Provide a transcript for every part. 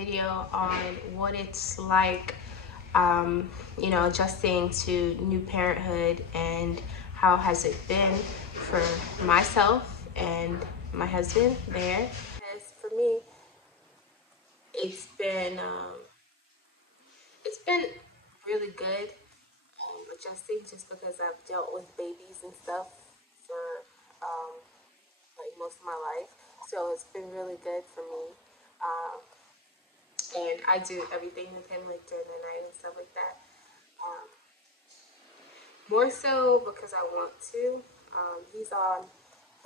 video on what it's like, you know, adjusting to new parenthood and how has it been for myself and my husband there. As for me, it's been really good adjusting just because I've dealt with babies and stuff for like most of my life. So it's been really good for me. And I do everything with him like during the night and stuff like that. Um, More so because I want to. He's on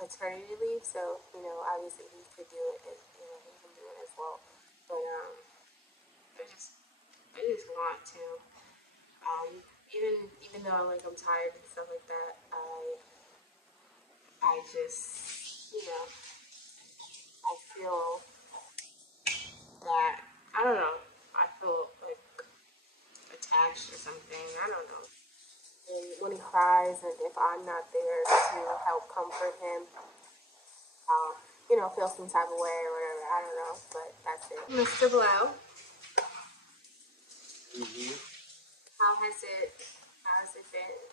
paternity leave, so you know obviously he could do it. And, you know he can do it as well. But I just want to. Even though like I'm tired and stuff like that, I just you know I feel that I don't know. I feel like attached or something. I don't know. And when he cries, and if I'm not there to help comfort him, I'll you know feel some type of way or whatever. I don't know, but that's it. Mr. Blau, how has it? How's it been?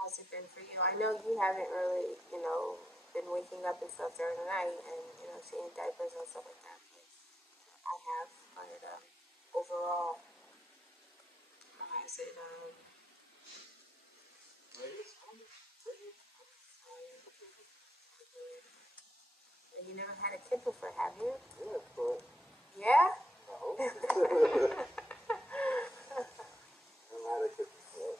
How's it been for you? I know you haven't really, you know, been waking up and stuff during the night and, you know, changing diapers and stuff like that. But I have, but overall, how has it, you never had a kid before, have you? Yeah, but Yeah? no. I'm not a kid before.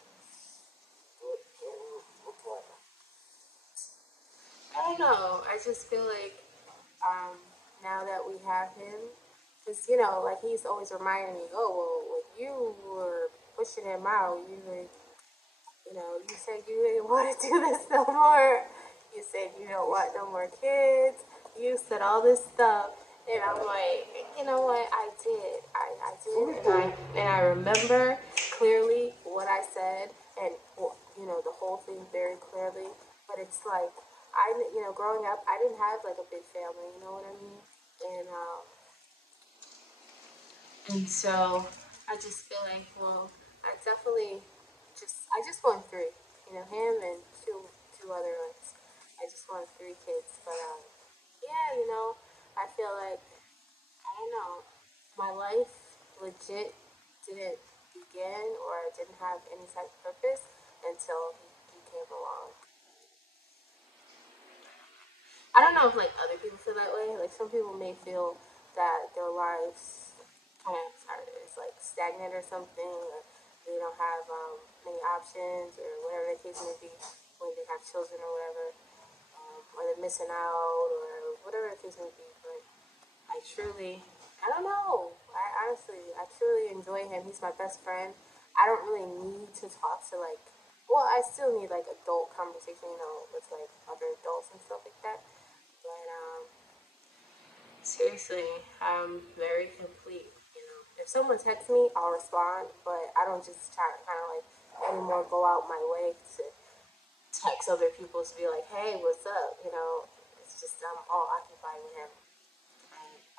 I don't know. I just feel like now that we have him, because you know, like he's always reminding me, oh well, when you were pushing him out, you were, you know, you said you didn't want to do this no more. You said you don't want no more kids. You said all this stuff, and I'm like, you know what? I did. I did, and I remember clearly what I said, and you know the whole thing very clearly. But it's like you know, growing up, I didn't have like a big family. You know what I mean? And so I just feel like, well, I just want three. You know, him and two other ones. I just want three kids. But yeah, you know, I feel like I don't know. My life legit didn't begin or didn't have any type of purpose until he came along. I don't know if like other people feel that way. Like some people may feel that their lives kind of is like stagnant or something, or they don't have many options or whatever the case may be when they have children or whatever, or they're missing out or whatever the case may be. But I don't know. I truly enjoy him. He's my best friend. I don't really need to talk to like, well, I still need like adult conversation, you know, with like other adults and stuff like that. But seriously, I'm very complete. You know, if someone texts me, I'll respond, but I don't just try to kind of like anymore go out my way to text other people to be like, hey, what's up? You know, it's just I'm all occupied with him.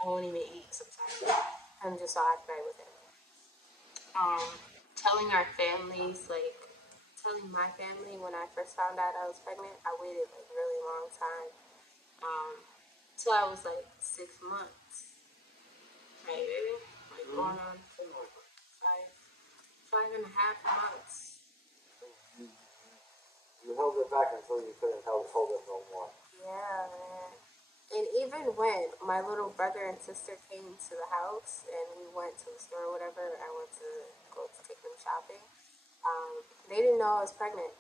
I won't even eat sometimes. I'm just all occupied with him. Um, telling our families, like telling my family when I first found out I was pregnant, I waited like a really long time. Till I was like 6 months. Right, baby? Like going on five and a half months. You held it back until you couldn't hold it no more. Yeah, man. And even when my little brother and sister came to the house and we went to the store or whatever, I went to go to take them shopping. They didn't know I was pregnant.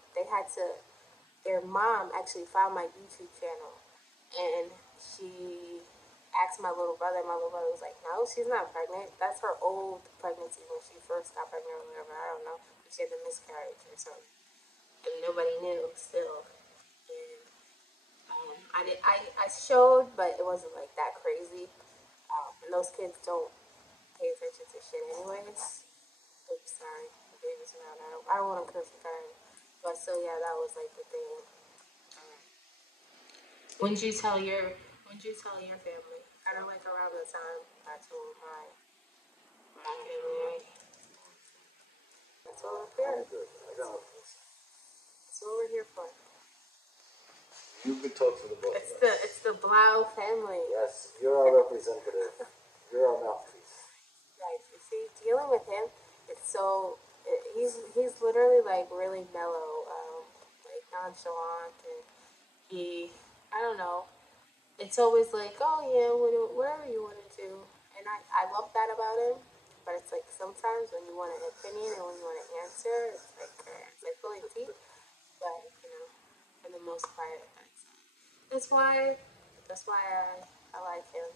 Their mom actually found my YouTube channel and she asked my little brother. My little brother was like, no, she's not pregnant. That's her old pregnancy when she first got pregnant or whatever. I don't know. She had a miscarriage or something. And nobody knew still. And I showed, but it wasn't like that crazy. And those kids don't pay attention to shit anyways. Oops, sorry. The baby's around. I don't want to curse with that. But so yeah, that was like the thing. When did you tell your family? Kind of like around what we're here. Good. I got nothing to say. That's what we're here for. You could talk for the both of us. It's the Blau family. Yes, you're our representative. You're our mouthpiece. Guys, you see, dealing with him, it's so he's literally like really mellow, like nonchalant, and I don't know. It's always like, oh yeah, whatever you want to do, and I love that about him. But it's like sometimes when you want an opinion and when you want an answer, it's like pulling teeth. But for the most part, that's why that's why I like him.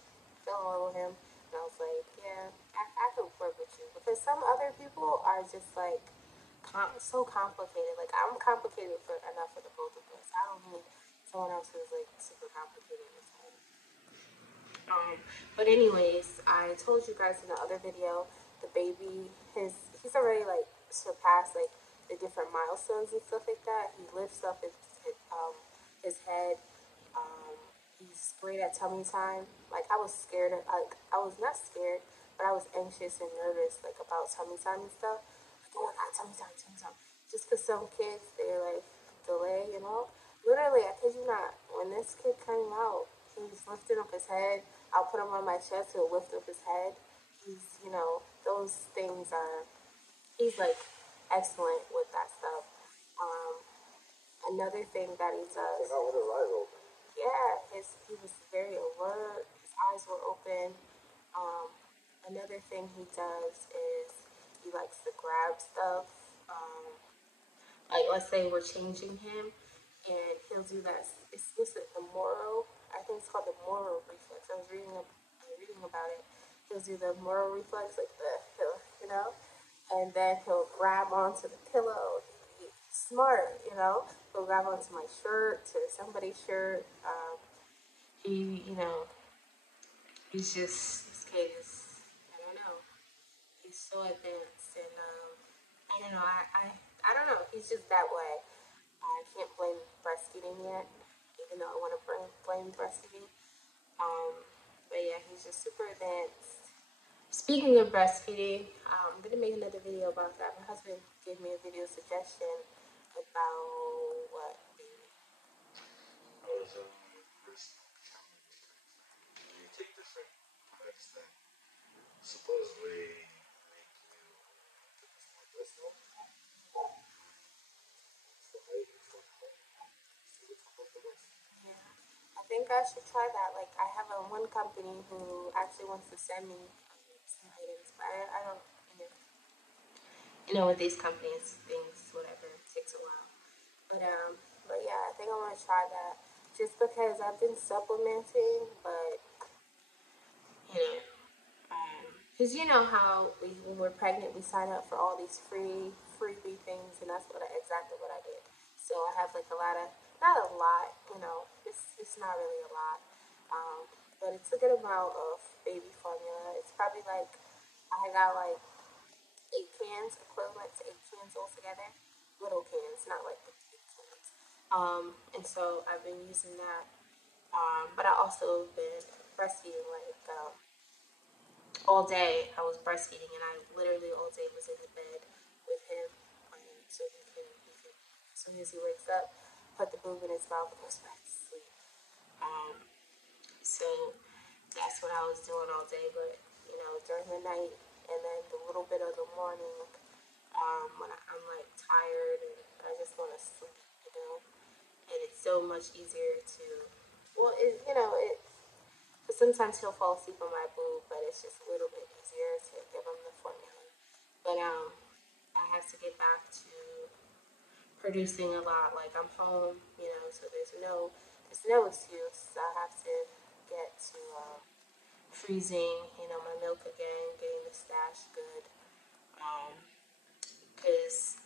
Fell in love with him, and I was like, yeah, I could work with you because some other people are just like so complicated. Like I'm complicated for enough for the both of us. I don't need someone else who's like super complicated. Um, but anyways, I told you guys in the other video, the baby, he's already like surpassed like the different milestones and stuff like that. He lifts up his head. Um, he's great at tummy time. Like I was scared of, like I was not scared, but I was anxious and nervous like about tummy time and stuff. Like oh my god, tummy time, tummy time. Just because some kids they're like delay, Literally, I kid you not. When this kid came out, he's lifting up his head. I'll put him on my chest. He'll lift up his head. Those things are. He's like excellent with that stuff. Um, Another thing that he does. Came out with his eyes open. Yeah, he was very alert. His eyes were open. Um, Another thing he does is he likes to grab stuff. Like let's say we're changing him, and he'll do that. What's it? The Moro. I think it's called the Moro reflex. I was reading about it. He'll do the Moro reflex, like and then he'll grab onto the pillow. He's smart. He'll grab onto my shirt, to somebody's shirt. He's just this kid is. I don't know. He's so advanced, and I don't know. I don't know. He's just that way. I can't blame breastfeeding yet, even though I want to blame breastfeeding. But yeah, he's just super advanced. Speaking of breastfeeding, I'm gonna make another video about that. My husband gave me a video suggestion about what? I was first you take different products that supposedly make you breast milk. Yeah, I think I should try that. Like, I have one company who actually wants to send me some items, but I don't. You know, with these companies, things whatever takes a while. But yeah, I think I want to try that just because I've been supplementing, but you know, because you know how when we're pregnant, we sign up for all these freebie things, and that's exactly what I did. So I have like a lot of, not a lot, it's not really a lot, but it's a good amount of baby formula. It's probably like I got like 8 cans, equivalent to 8 cans altogether, little cans, not like the big cans. And so I've been using that, but I also been breastfeeding like all day. I was breastfeeding, and I literally all day was in the bed with him, so as soon as he wakes up, put the boob in his mouth and goes back to sleep. Um, so that's what I was doing all day. But during the night and then the little bit of the morning, when I'm like tired and I just want to sleep. And it's so much easier to, well, but sometimes he'll fall asleep on my boob, but it's just a little bit easier to give him the formula. But I have to get back to producing a lot. Like I'm home, so there's no excuse. I have to get to freezing, my milk again, getting the stash good. Because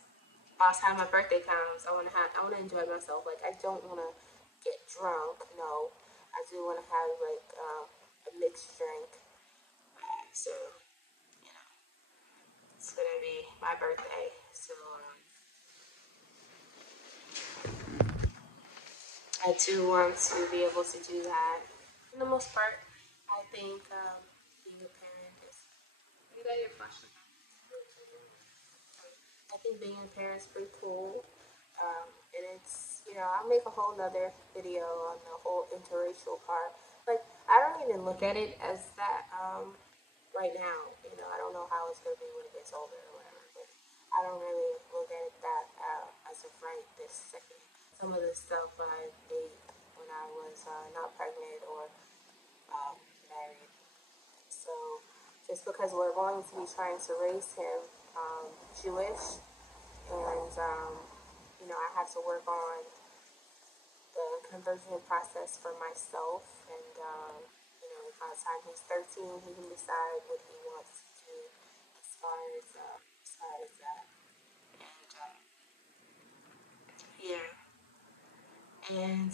by the time my birthday comes, I wanna enjoy myself. Like I don't wanna get drunk. No, I do wanna have like a mixed drink. So it's gonna be my birthday. So I do want to be able to do that. For the most part, I think being a parent is. You got your flashlight. I think being a parent is pretty cool. And it's, I'll make a whole nother video on the whole interracial part. Like, I don't even look at it as that right now. I don't know how it's going to be when it gets older or whatever. But I don't really look at it that as of right this second. Some of the stuff I did when I was not pregnant or married. So just because we're going to be trying to raise him Jewish, and I have to work on the conversion process for myself, and by the time he's 13, he can decide what he wants to do as far as that. And yeah, and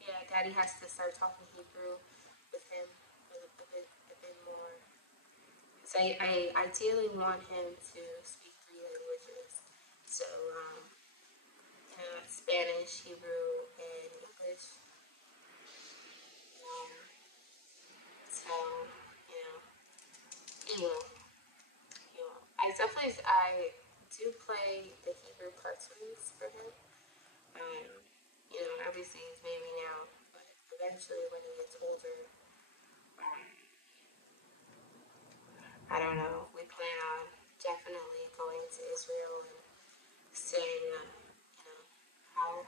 yeah, Daddy has to start talking Hebrew with him a bit more. So I ideally want him to speak three languages. So, Spanish, Hebrew, and English. Um, so, you know, he will. He will. I do play the Hebrew cartoons for him. Um, obviously he's baby now, but eventually when he gets older, um, I don't know. We plan on definitely going to Israel and staying,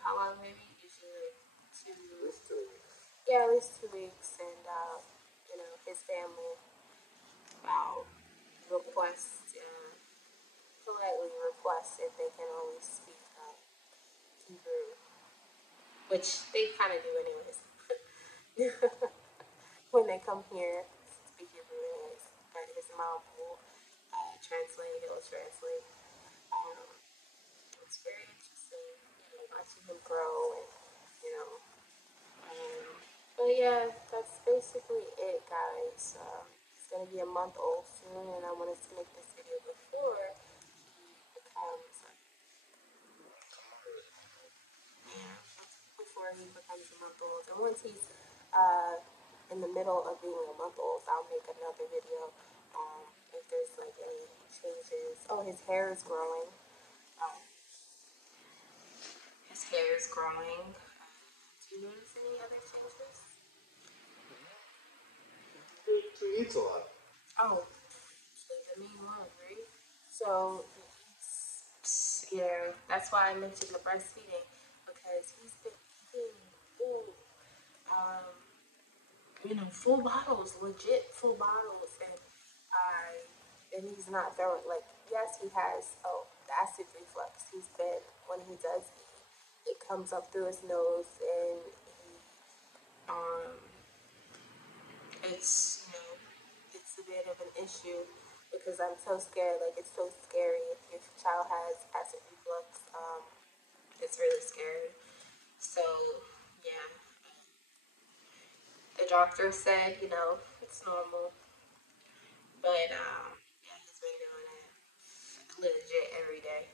how long maybe? Usually like At least 2 weeks. yeah, at least 2 weeks, and his family request, politely request if they can only speak Hebrew, which they kind of do anyways. When they come here, speak Hebrew anyways. But his mom will translate. He'll translate. Um, it's very interesting, watching him grow and you know. Um, but yeah, that's basically it, guys. It's gonna be a month old soon, and I wanted to make this video before he becomes, yeah, before he becomes a month old. And once he's uh, in the middle of being a month old, I'll make another video if there's like any changes. Oh, his hair is growing. Um, his hair is growing. Do you notice any other changes? He eats a lot. Oh, the main one, right? So yeah, that's why I mentioned the breastfeeding, because he's been eating full, um, full bottles, legit full bottles, and I and he's not throwing, like, yes, he has the acid reflux. He's been, when he does eat, it comes up through his nose, and um it's a bit of an issue because I'm so scared. Like, it's so scary if your child has acid reflux. It's really scary. So yeah, the doctor said, it's normal, but yeah, he's been doing it legit every day,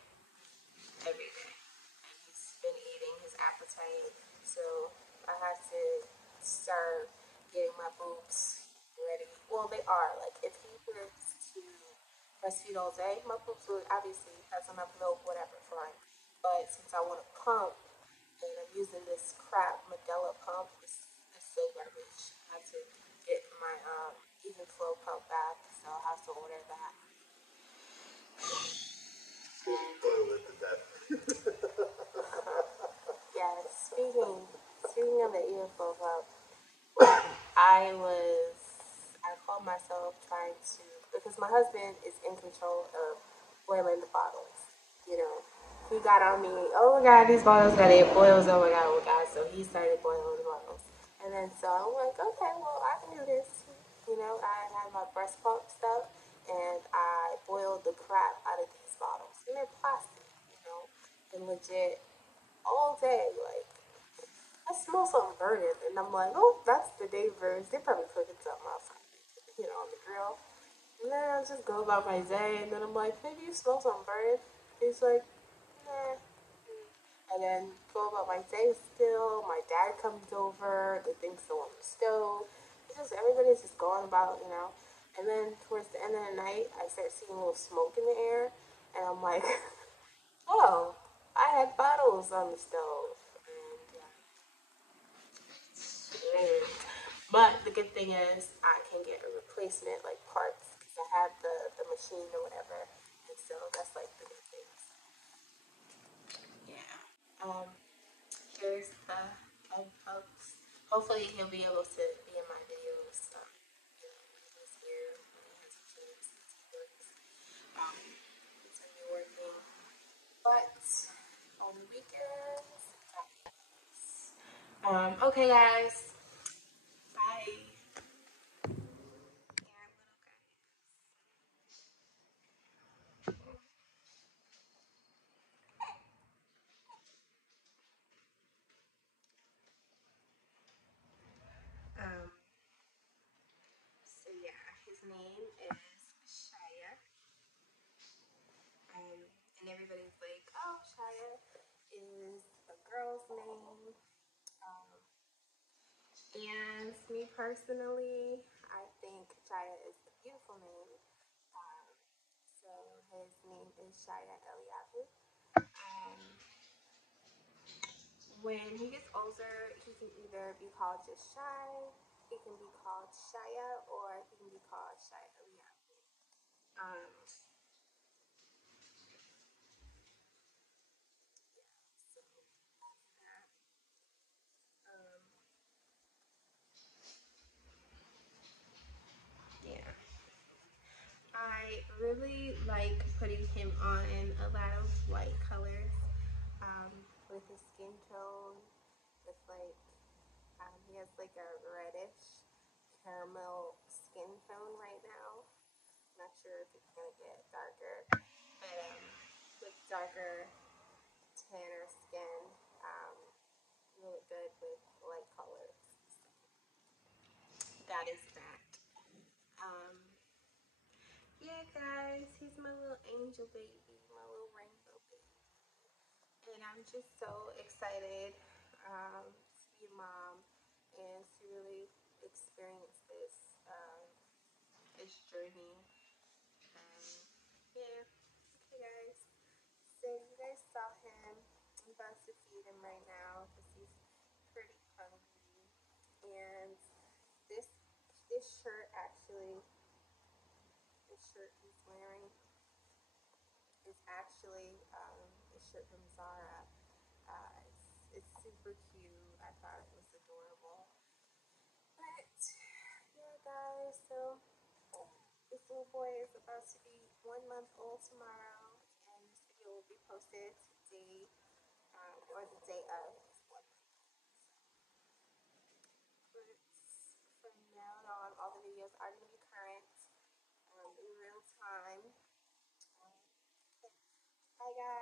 and he's been eating his appetite. So I have to start getting my boobs ready. Well, they are, like, if he were to breastfeed all day, my boobs would obviously has enough milk, whatever, fine. But since I want to pump, and I'm using this crap Medela pump, it's so garbage. I have to get my even flow pump back, so I'll have to order that. Spoiled to death. Yeah, speaking of the even flow pump, I called myself trying to, because my husband is in control of boiling the bottles. You know, he got on me, oh my god, these bottles got eight boils, oh my god. So he started boiling the bottles. And then so I'm like, okay, well, I can do this. I had my breast pump stuff, and I boiled the crap out of these bottles. And they're plastic, and legit all day. Like, I smell something burning, and I'm like, oh, that's the neighbors. They're probably cooking something outside, on the grill. And then I just go about my day, and then I'm like, maybe you smell something burning. He's like, nah. And then go about my day still. My dad comes over, the thing's still on the stove. It's just, everybody's just going about. And then towards the end of the night, I start seeing a little smoke in the air. And I'm like, oh, I had bottles on the stove. And yeah. But the good thing is I can get a replacement, like parts, because I have the machine or whatever. And so that's like the good things. Yeah. Here's the head folks. Hopefully he'll be able to be in my videos. You know, when he's here, when he has a chance, since he works. Continue working. But on the weekends, okay, guys. Bye. Yeah, little guy. Um, so yeah, his name is Shia. Um, and everybody's like, oh, Shia is a girl's name. Um, and me personally, I think Shia is a beautiful name. Um, so his name is Shia Eliyahu. Um, when he gets older, he can either be called just Shy, he can be called Shia, or he can be called Shia Eliyahu. Um, so that's that. Um, yeah. I really like putting him on a lot of light colors um, with his skin tone. It's like he has like a reddish caramel skin tone right now. I'm not sure if it's gonna get darker, but with darker, tanner skin, um, really good with light colors. So that is that. Um, yeah, guys, he's my little angel baby, my little rainbow baby. And I'm just so excited to be a mom and to really experience this journey. Um, yeah, okay, guys. So you guys saw him. I'm about to feed him right now because he's pretty hungry. And this this shirt actually, this shirt he's wearing is actually a shirt from Zara. It's super cute. I thought it was adorable. But yeah, guys. So this little boy is about to be 1 month old tomorrow, and this video will be posted today or the day of his 1 month. But from now on, all the videos are going to be current in real time. Okay. Bye, guys.